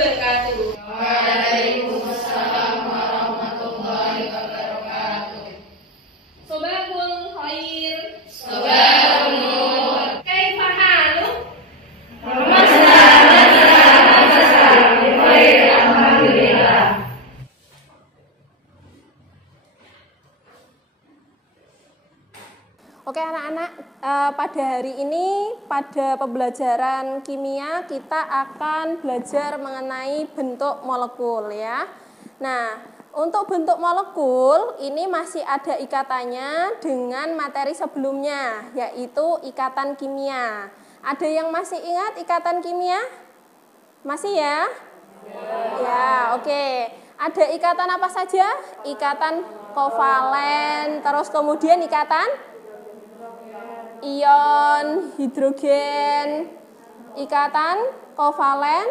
wabarakatuh. Waalaikumsalam warahmatullahi wabarakatuh. Sobahul khair. Sobahul nur. Kaifa haluk? Alhamdulillah. Oke anak-anak, pada hari ini pada pembelajaran kimia kita akan belajar mengenai bentuk molekul ya. Nah, untuk bentuk molekul ini masih ada ikatannya dengan materi sebelumnya, yaitu ikatan kimia. Ada yang masih ingat ikatan kimia? Masih ya? Ya, oke. Ada ikatan apa saja? Ikatan kovalen, terus kemudian ikatan ion, hidrogen, ikatan kovalen,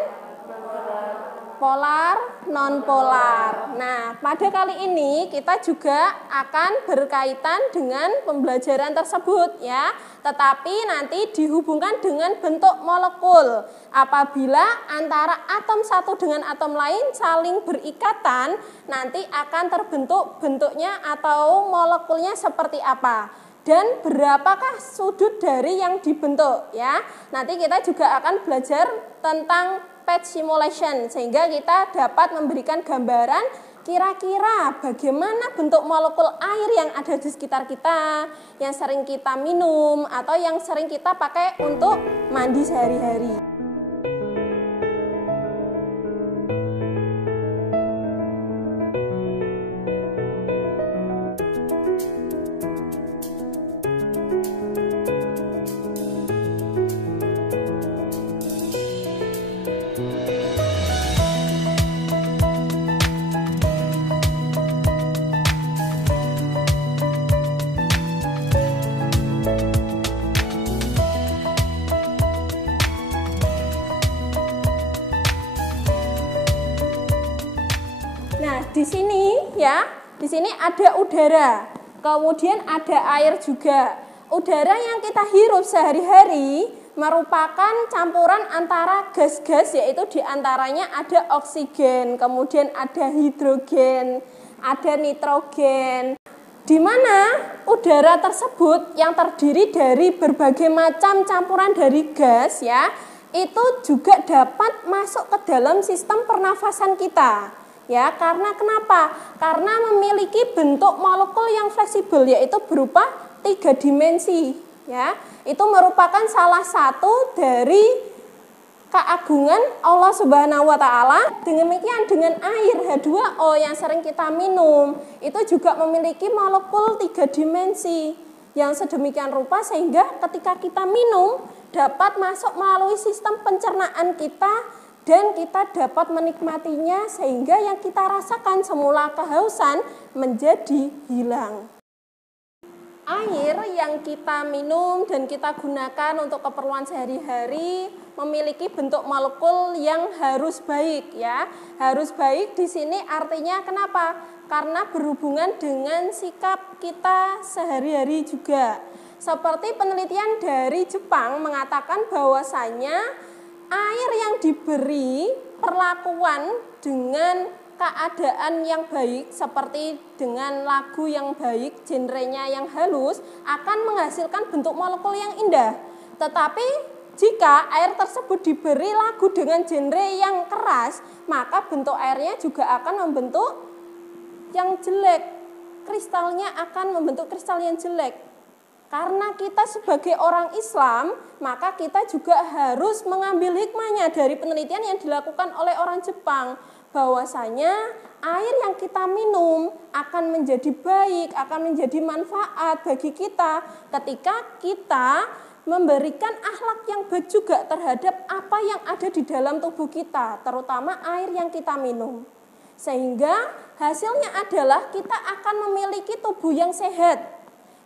polar, non-polar. Nah, pada kali ini kita juga akan berkaitan dengan pembelajaran tersebut ya. Tetapi nanti dihubungkan dengan bentuk molekul. Apabila antara atom satu dengan atom lain saling berikatan, nanti akan terbentuk bentuknya atau molekulnya seperti apa. Dan berapakah sudut dari yang dibentuk ya. Nanti kita juga akan belajar tentang patch simulation sehingga kita dapat memberikan gambaran kira-kira bagaimana bentuk molekul air yang ada di sekitar kita, yang sering kita minum atau yang sering kita pakai untuk mandi sehari-hari. Di sini ya, di sini ada udara, kemudian ada air juga. Udara yang kita hirup sehari-hari merupakan campuran antara gas-gas, yaitu diantaranya ada oksigen, kemudian ada hidrogen, ada nitrogen. Di mana udara tersebut yang terdiri dari berbagai macam campuran dari gas ya, itu juga dapat masuk ke dalam sistem pernafasan kita. Ya, karena kenapa? Karena memiliki bentuk molekul yang fleksibel, yaitu berupa 3 dimensi. Ya, itu merupakan salah satu dari keagungan Allah Subhanahu wa Ta'ala. Demikian dengan air H2O yang sering kita minum, itu juga memiliki molekul 3 dimensi yang sedemikian rupa sehingga ketika kita minum dapat masuk melalui sistem pencernaan kita dan kita dapat menikmatinya sehingga yang kita rasakan semula kehausan menjadi hilang. Air yang kita minum dan kita gunakan untuk keperluan sehari-hari memiliki bentuk molekul yang harus baik ya. Harus baik di sini artinya kenapa? Karena berhubungan dengan sikap kita sehari-hari juga. Seperti penelitian dari Jepang mengatakan bahwasanya air yang diberi perlakuan dengan keadaan yang baik seperti dengan lagu yang baik, genrenya yang halus akan menghasilkan bentuk molekul yang indah. Tetapi jika air tersebut diberi lagu dengan genre yang keras, maka bentuk airnya juga akan membentuk yang jelek. Kristalnya akan membentuk kristal yang jelek. Karena kita sebagai orang Islam, maka kita juga harus mengambil hikmahnya dari penelitian yang dilakukan oleh orang Jepang. Bahwasanya air yang kita minum akan menjadi baik, akan menjadi manfaat bagi kita ketika kita memberikan akhlak yang baik juga terhadap apa yang ada di dalam tubuh kita, terutama air yang kita minum. Sehingga hasilnya adalah kita akan memiliki tubuh yang sehat,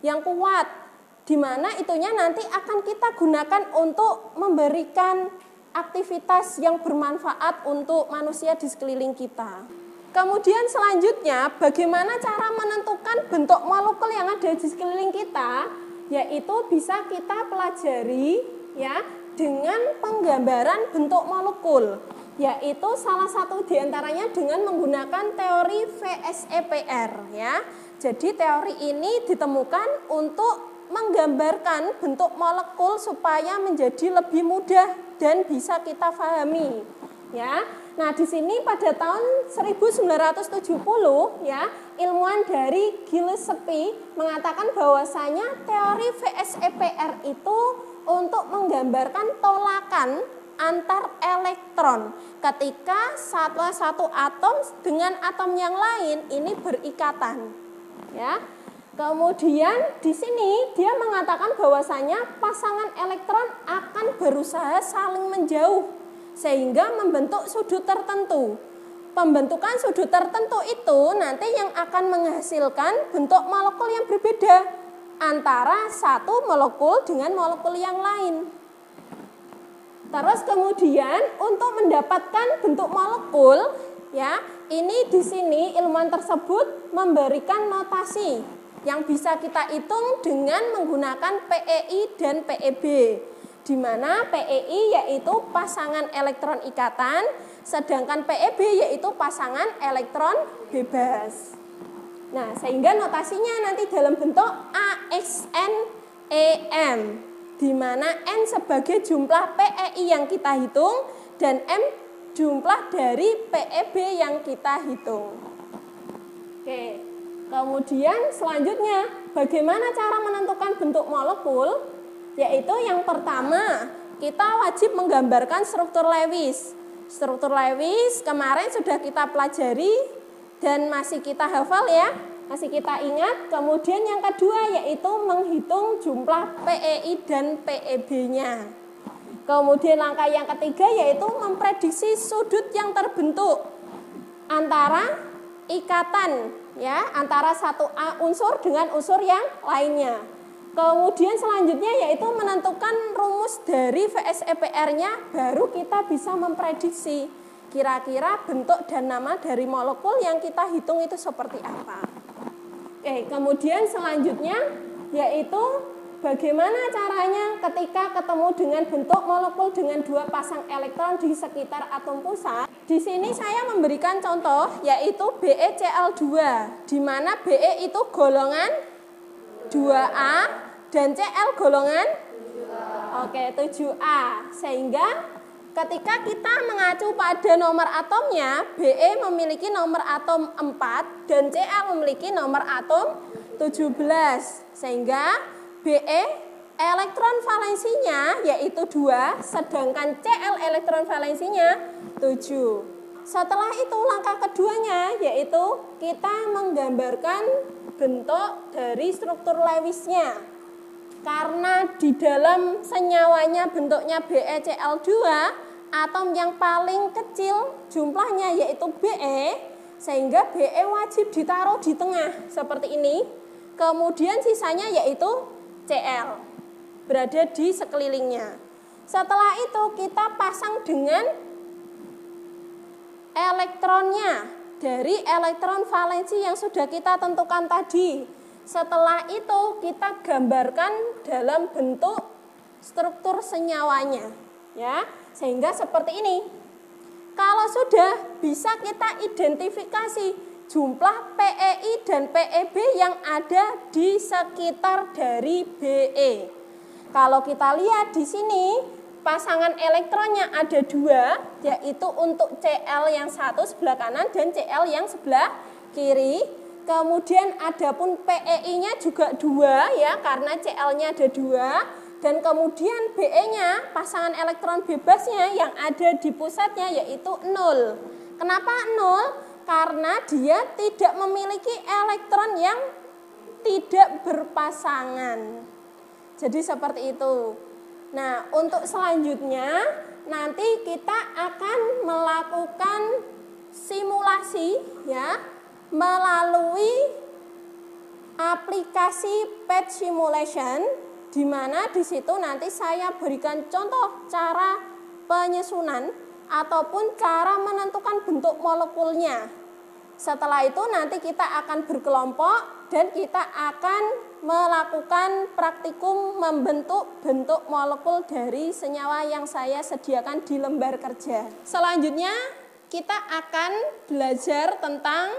yang kuat, di mana itunya nanti akan kita gunakan untuk memberikan aktivitas yang bermanfaat untuk manusia di sekeliling kita. Kemudian selanjutnya, bagaimana cara menentukan bentuk molekul yang ada di sekeliling kita, yaitu bisa kita pelajari ya dengan penggambaran bentuk molekul. yaitu salah satu diantaranya dengan menggunakan teori VSEPR ya. Jadi teori ini ditemukan untuk menggambarkan bentuk molekul supaya menjadi lebih mudah dan bisa kita pahami ya. Nah, di sini pada tahun 1970 ya, ilmuwan dari Gillespie mengatakan bahwasanya teori VSEPR itu untuk menggambarkan tolakan antar elektron ketika satu atom dengan atom yang lain ini berikatan ya. Kemudian di sini dia mengatakan bahwasanya pasangan elektron akan berusaha saling menjauh sehingga membentuk sudut tertentu. Pembentukan sudut tertentu itu nanti yang akan menghasilkan bentuk molekul yang berbeda antara satu molekul dengan molekul yang lain. Terus kemudian untuk mendapatkan bentuk molekul ya, ini di sini ilmuwan tersebut memberikan notasi yang bisa kita hitung dengan menggunakan PeI dan PeB. Di mana PeI yaitu pasangan elektron ikatan, sedangkan PeB yaitu pasangan elektron bebas. Nah, sehingga notasinya nanti dalam bentuk AXNEM, di mana N sebagai jumlah PeI yang kita hitung dan M jumlah dari PeB yang kita hitung. Oke, kemudian selanjutnya bagaimana cara menentukan bentuk molekul? Yaitu yang pertama, kita wajib menggambarkan struktur Lewis. Struktur Lewis kemarin sudah kita pelajari dan masih kita hafal ya. Masih kita ingat. Kemudian yang kedua yaitu menghitung jumlah PeI dan PeB-nya. Kemudian langkah yang ketiga yaitu memprediksi sudut yang terbentuk antara ikatan ya, antara satu unsur dengan unsur yang lainnya. Kemudian selanjutnya yaitu menentukan rumus dari VSEPR-nya, baru kita bisa memprediksi kira-kira bentuk dan nama dari molekul yang kita hitung itu seperti apa. Oke, kemudian selanjutnya yaitu bagaimana caranya ketika ketemu dengan bentuk molekul dengan dua pasang elektron di sekitar atom pusat. Di sini saya memberikan contoh yaitu BeCl2, di mana Be itu golongan 2A dan Cl golongan 7A. Sehingga ketika kita mengacu pada nomor atomnya, Be memiliki nomor atom 4 dan Cl memiliki nomor atom 17. Sehingga Be elektron valensinya yaitu 2, sedangkan Cl elektron valensinya 7. Setelah itu langkah keduanya yaitu kita menggambarkan bentuk dari struktur Lewisnya. Karena di dalam senyawanya bentuknya BeCl2, atom yang paling kecil jumlahnya yaitu Be, sehingga Be wajib ditaruh di tengah seperti ini. Kemudian sisanya yaitu Cl berada di sekelilingnya. Setelah itu kita pasang dengan elektronnya dari elektron valensi yang sudah kita tentukan tadi. Setelah itu kita gambarkan dalam bentuk struktur senyawanya ya, sehingga seperti ini. Kalau sudah bisa kita identifikasi jumlah PeI dan PeB yang ada di sekitar dari Be. Kalau kita lihat di sini pasangan elektronnya ada 2, yaitu untuk Cl yang satu sebelah kanan dan Cl yang sebelah kiri. Kemudian adapun PeI-nya juga 2 ya, karena Cl-nya ada 2. Dan kemudian Be-nya, pasangan elektron bebasnya yang ada di pusatnya yaitu 0. Kenapa 0? Karena dia tidak memiliki elektron yang tidak berpasangan. Jadi seperti itu. Nah, untuk selanjutnya nanti kita akan melakukan simulasi ya, melalui aplikasi PET simulation, di mana di situ nanti saya berikan contoh cara penyusunan ataupun cara menentukan bentuk molekulnya. Setelah itu nanti kita akan berkelompok dan kita akan melakukan praktikum membentuk bentuk molekul dari senyawa yang saya sediakan di lembar kerja. Selanjutnya kita akan belajar tentang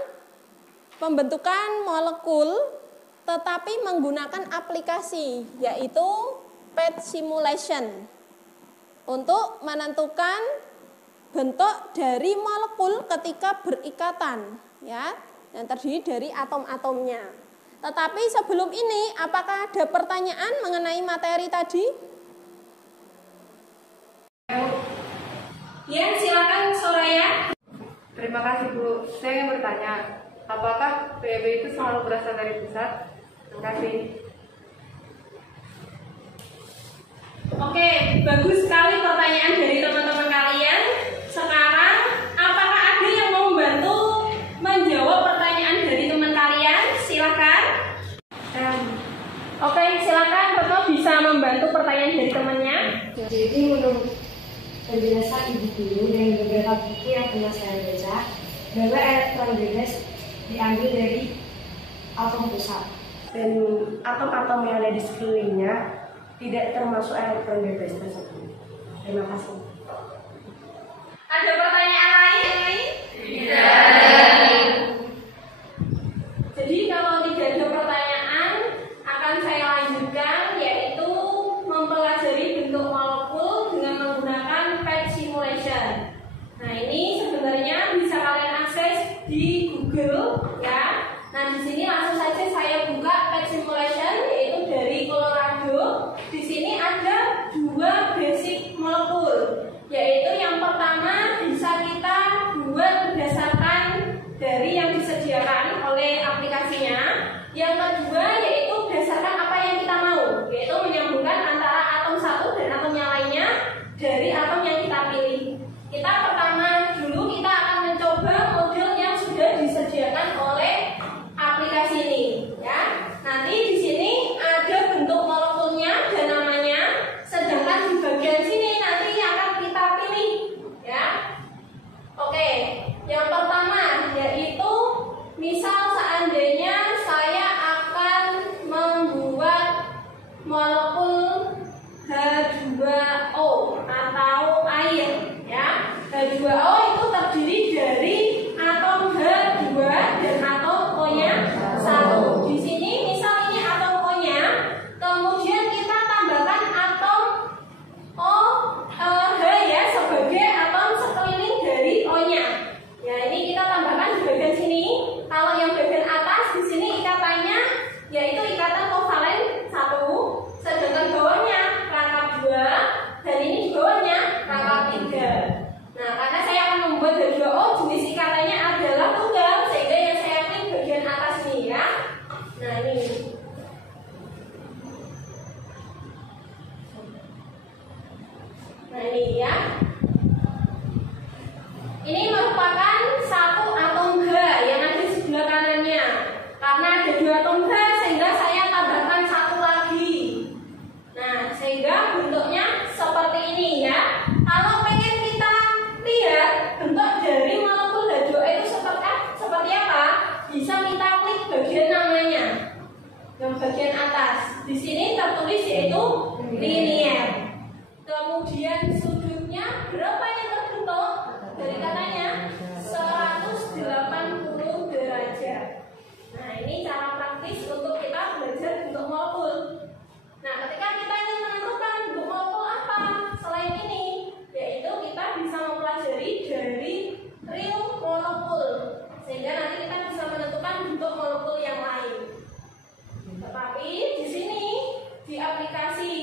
pembentukan molekul tetapi menggunakan aplikasi, yaitu PET simulation untuk menentukan bentuk dari molekul ketika berikatan, ya, yang terdiri dari atom-atomnya. Tetapi sebelum ini, apakah ada pertanyaan mengenai materi tadi? Ya, silakan Soraya. Terima kasih Bu. Saya ingin bertanya, apakah PEB itu selalu berasal dari pusat? Terima kasih. Oke, bagus sekali pertanyaan dari teman-teman kalian. Sekarang, apakah ada yang mau membantu menjawab pertanyaan dari teman kalian? Silakan. Oke, silakan. Retno bisa membantu pertanyaan dari temannya. Jadi menurut penjelasan ibu guru dan beberapa buku yang pernah saya baca, bahwa elektron bebas diambil dari atom pusat. Dan atom-atom yang ada di sekelilingnya tidak termasuk elektron bebas tersebut. Terima kasih. Ada pertanyaan lain? Jadi kalau tidak ada pertanyaan, akan saya lanjutkan, yaitu mempelajari bentuk molekul dengan menggunakan PET simulation. Nah, ini sebenarnya bisa kalian akses di Google, ya. Nah, di sini langsung saja saya buka PET simulation, yaitu dari Colorado. Di sini ada 2 basic molekul, yaitu yang pertama bisa kita buat berdasarkan dari yang disediakan oleh aplikasinya. Yang kedua yaitu berdasarkan apa yang kita mau, yaitu menyambungkan antara atom satu dan atom yang lainnya dari atom yang kita pilih. Kita pertama dulu kita akan mencoba model yang sudah disediakan oleh aplikasi ini, ya. Nanti di sini ada bentuk molekulnya dan namanya, sedangkan di bagian sini nanti akan kita pilih, ya. Oke, yang pertama yaitu misal seandainya saya akan membuat molekul H2O atau air, ya. H2O itu terdiri dari atom H2 dan atom O-nya 1. Di sini misal ini atom O-nya, kemudian kita tambahkan atom H ya sebagai atom sekeliling dari O-nya. Ya, ini kita tambahkan di bagian sini. Kalau yang bagian atas di sini ikatannya yaitu ikatan kovalen 1, sedangkan bawahnya rangkap 2 dan ini di bawahnya rangkap 3. Nah, karena saya akan membuat H2O jenis ikatannya adalah tunggal, sehingga yang saya klik bagian atas ini, ya. Nah, ini. Nah, ini ya. Ini merupakan satu atom H yang ada di sebelah kanannya. Karena ada 2 atom H, sehingga saya tambahkan 1 lagi. Nah, sehingga bentuknya seperti ini, ya. Kalau pengen kita lihat bentuk dari molekul H2O itu seperti apa, bisa kita klik bagian namanya, yang bagian atas. Di sini tertulis yaitu linear. Kemudian sudutnya berapa yang terbentuk? Dari katanya 180 derajat. Nah, ini cara praktis untuk kita belajar bentuk molekul. Nah, ketika kita ingin menentukan bentuk molekul apa selain ini, yaitu kita bisa mempelajari dari real molekul, sehingga nanti kita bisa menentukan bentuk molekul yang lain. Tetapi di sini di aplikasi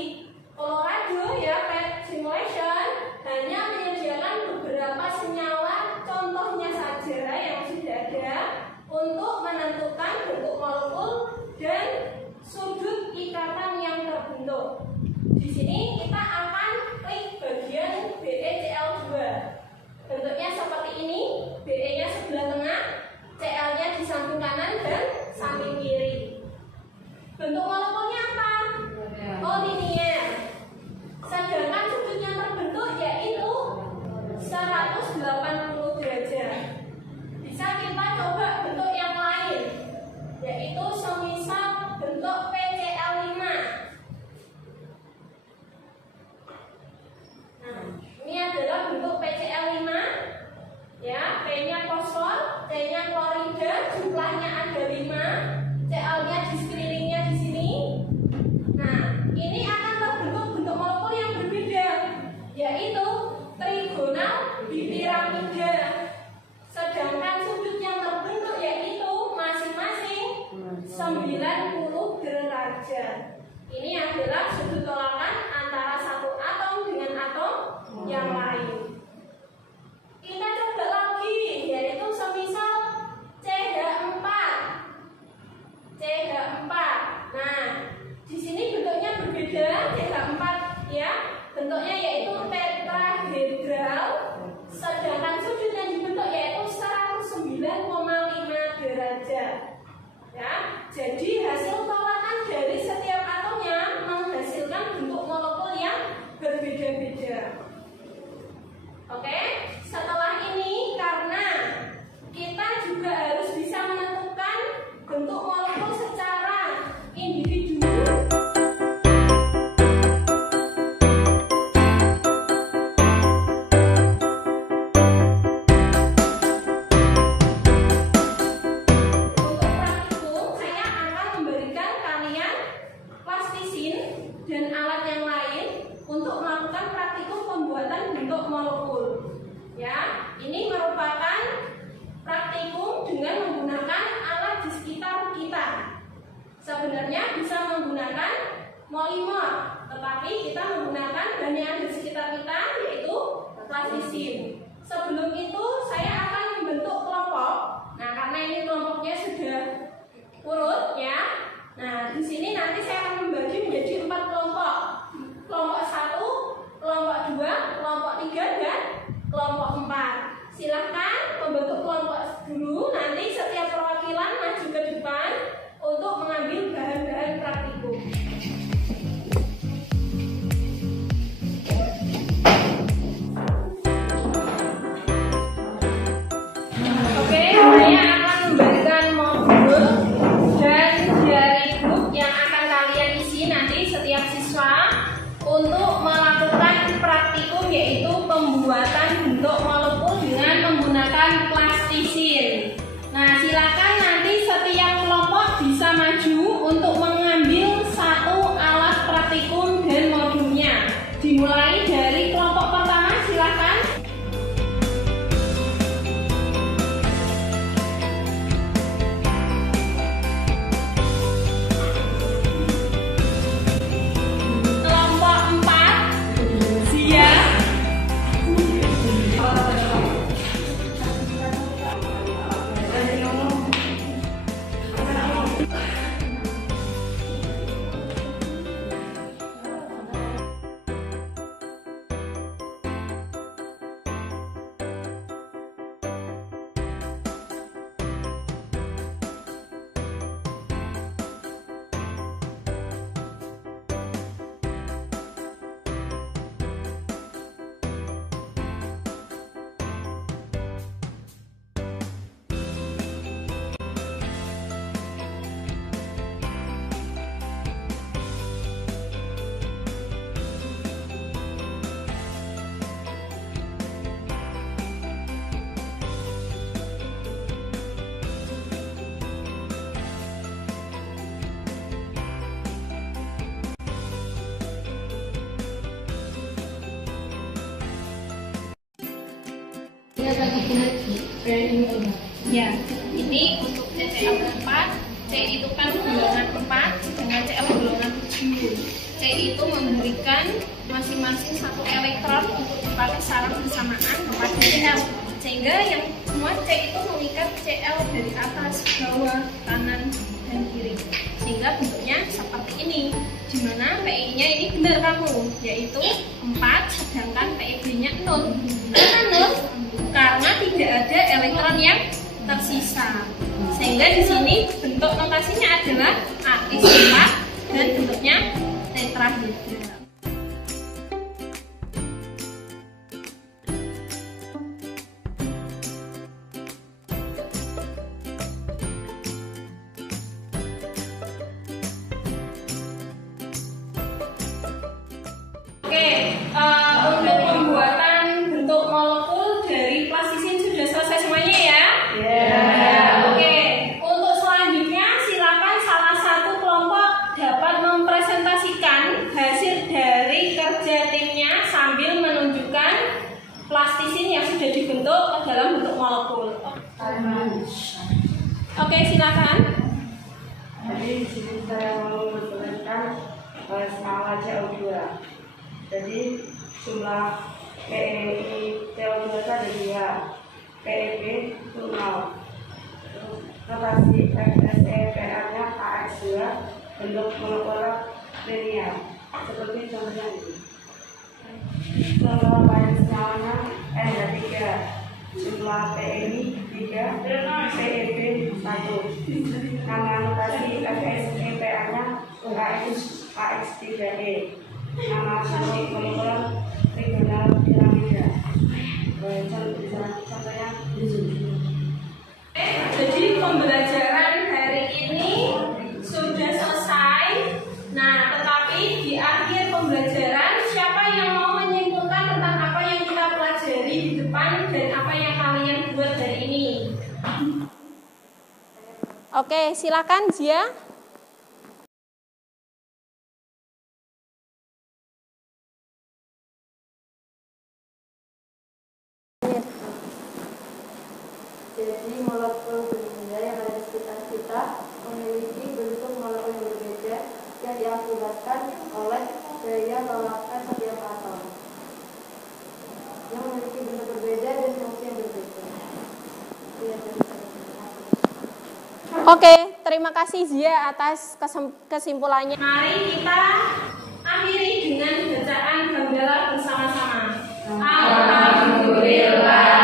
Colorado ya PET simulation hanya menyediakan beberapa senyawa contohnya saja yang sudah ada untuk menentukan bentuk molekul dan sudut ikatan yang terbentuk. Di sini kita akan klik bagian BeCl2. Bentuknya seperti ini, Be-nya sebelah tengah, Cl-nya di samping kanan dan samping kiri. Bentuk molekulnya apa? Oh, linear. Sedangkan sudut yang terbentuk yaitu 180 derajat. Bisa kita coba C-nya fosfor, C-nya klorida, jumlahnya ada 5, Cl-nya di sekelilingnya di sini. Nah, ini akan terbentuk bentuk molekul yang berbeda, yaitu trigonal bipiramida. Sedangkan sudut yang terbentuk yaitu masing-masing 90 derajat. Ini adalah sudut tolakan antara satu atom dengan atom yang lain. Kita coba lagi, yaitu semisal CH4. CH4. Nah, di sini bentuknya berbeda, CH4 ya. Bentuknya yaitu tetrahedral, sedangkan sudut yang dibentuk yaitu 109,5 derajat. Ya, jadi hasil tolakan dari setiap atomnya menghasilkan bentuk molekul yang berbeda-beda. Oke, setelah ini karena kita juga harus bisa menentukan bentuk molekul secara individu. Dan alat yang lain untuk melakukan praktikum pembuatan bentuk molekul. Ya, ini merupakan praktikum dengan menggunakan alat di sekitar kita. Sebenarnya bisa menggunakan molimor, tetapi kita menggunakan bahan yang ada di sekitar kita yaitu plastisin. Sebelum itu saya akan membentuk kelompok. Nah, karena ini kelompoknya sudah urut ya. Nah, di sini nanti saya akan membagi menjadi 4 kelompok. Kelompok 1, kelompok 2, kelompok 3, dan kelompok 4. Silahkan membentuk kelompok dulu, nanti setiap perwakilan maju ke depan untuk mengambil bahan-bahan praktikum. Oke, saya akan memberikan modul dan dari grup yang akan kalian isi nanti setiap siswa untuk melakukan praktikum yaitu pembuatan bentuk molekul dengan menggunakan plastisin. Nah, silakan nanti setiap kelompok bisa maju untuk mengambil satu alat praktikum dan modulnya. Dimulai dari kelompok pertama, silakan. Ya, ini untuk CCl4, C itu kan golongan 4 dengan Cl golongan 7. C itu memberikan masing-masing satu elektron untuk dipakai secara bersamaan kepada Cl. Sehingga yang semua C itu mengikat Cl dari atas, bawah, kanan, dan kiri. Sehingga bentuknya seperti ini. Di mana PI-nya ini benar kamu, yaitu 4, sedangkan PIB-nya 0. Kenapa 0? Karena tidak ada elektron yang tersisa. Sehingga di sini bentuk notasinya adalah artis 4 dan bentuknya tetrahedral. Untuk pembuatan bentuk molekul dari plastisin sudah selesai semuanya Oke, silakan. Jadi di sini saya mau menjelaskan skala CO2. Jadi jumlah PEI CO2 itu ada 2, PEB itu 0. Notasi FSE-PA-nya KX2 bentuk monopolar linear seperti contohnya ini. Jumlah lain senyalanya NH3, jumlah PEI 3, PEB 1. Nama notasi FSE-PA-nya KX3E. Nama bentuk monopolar regional piramida. Contohnya di sini. Jadi pembelajaran hari ini sudah selesai. Nah, tetapi di akhir pembelajaran siapa yang mau menyimpulkan tentang apa yang kita pelajari di depan dan apa yang kalian buat hari ini? Oke, silakan Zia. Jadi molekul benda yang ada di sekitar kita memiliki bentuk molekul yang berbeda yang diakibatkan oleh daya tolakan setiap atom yang memiliki bentuk berbeda dan fungsi yang berbeda. Oke, terima kasih Zia atas kesimpulannya. Mari kita akhiri dengan bacaan hamdalah bersama-sama. Alhamdulillah.